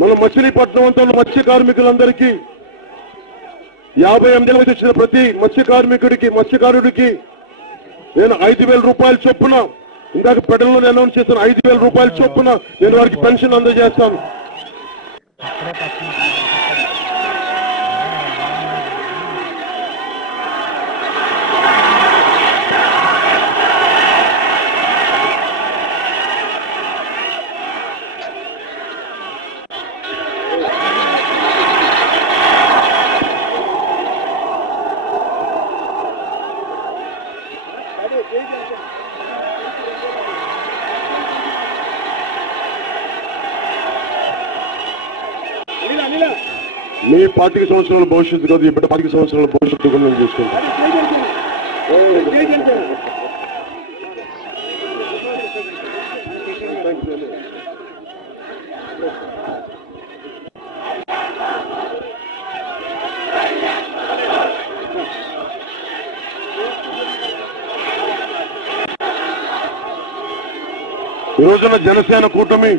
మన మచిలీపట్నం అంతా మత్స్య కార్మికులందరికీ 58 ఏళ్ళ వచ్చిన ప్రతి మత్స్యకారుడికి నేను 5,000 రూపాయల చొప్పున ఇందాక పెడల్లో అనౌన్స్ చేసిన 5,000 రూపాయల చొప్పున నేను వారికి పెన్షన్ అందజేస్తాను. మీ 40 సంవత్సరాల భవిష్యత్తు కాదు, ఈ బిడ్డ 10 సంవత్సరాల భవిష్యత్తు కూడా నేను చూసుకుంటాను. ఈ రోజున జనసేన కూటమి